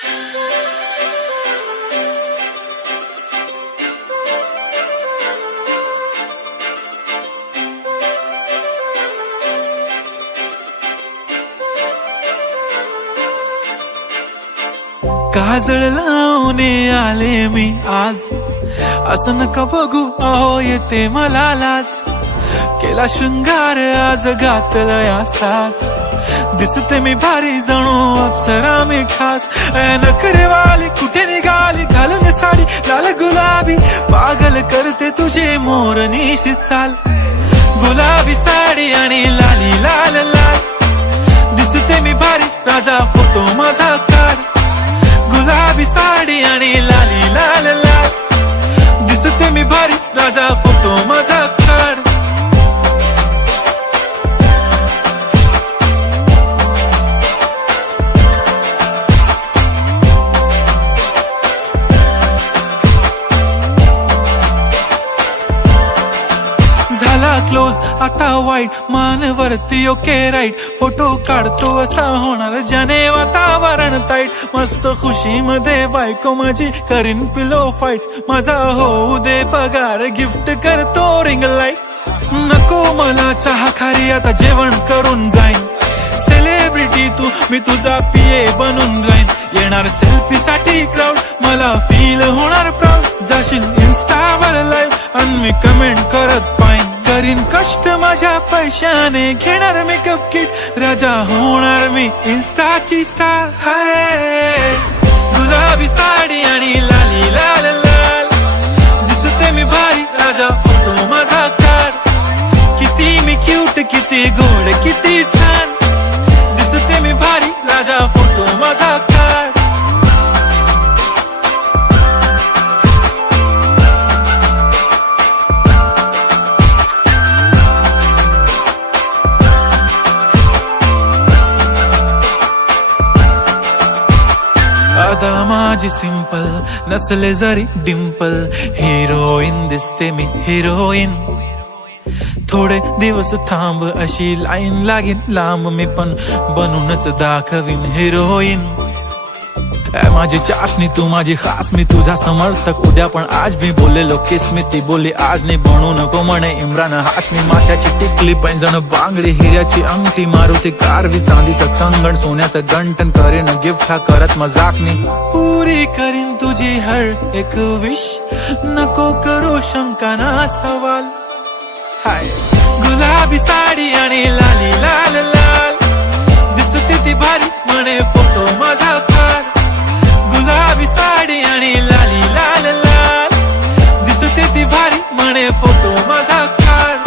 काजळ लावून आले मी आज, असं नका बघू अहो येते मला लाज. केला शृंगार आज घातलं असाच, दिसते मी भारी जणू अप्सरा मी खास. नखरेवाली कुठे निघाली घालून साडी लाल गुलाबी, पागल करते तुझे मोरनीशी चाल. गुलाबी साडी आणि लाली लाल लाल, दिसते मी भारी राजा फोटो माझा काढ. गुलाबी साडी आणि लाली लाल लाल, दिसते मी भारी राजा फोटो माझा काढ. झाला क्लोज आता वाईट, मानवरती ओके राईट. फोटो काढतो असा होणार ज्याने वातावरण ताईट. मस्त खुशी मध्ये बायको माझी करीन पिलो फाईट. माझा होऊ दे पगार गिफ्ट करतो रिंग लाईट. नको मला चहा खारी आता जेवण करून जाईन. सेलिब्रिटी तू मी तुझा पिये बनून राहीन. येणार सेल्फी साठी क्राऊड मला फील होणार प्राऊड. जाशील इन्स्टावर लाईव्ह आणि मी कमेंट करत पाईन. करीन कष्ट माझ्या पैशाने घेणार मेकअप किट. राजा होणार मी इन्स्टाची स्टार. हाय गुलाबी साडी आणि लाली लाल लाल, दिसते मी भारी राजा फोटो माझा काढ. किती मी क्यूट किती गोड किती छान, दिसते मी भारी राजा फोटो माझा काढ. आता माझी सिंपल नसले जरी डिंपल, हिरोईन दिसते मी हिरोईन. थोडे दिवस थांब अशी लाईन लागेल लांब, मी पण बनूनच दाखवीन हिरोईन. माझी चाशनी तू माझी खास, मी तुझा समर्थक उद्या पण आज मी बोललेलो किस मी. ती बोलली आज नाही बनू नको म्हणे इम्रान हाशमी. माथ्याची टिकली पैंजण बांगडी हिऱ्याची अंगठी, मारुती कारवी चांदीचं कंगण सोन्याचं गंटन. करीन गिफ्ट हा करत मजाकनी, पुरी करीन तुझी हर एक विश. नको करू शंका ना सवाल. हाय गुलाबी साडी आणि लाली लाल लाल, दिसते ती भारी म्हणे फोटो माझा काढ. गुलाबी साडी आणि लाली लाल लाल, दिसते ती भारी म्हणे फोटो माझा काढ.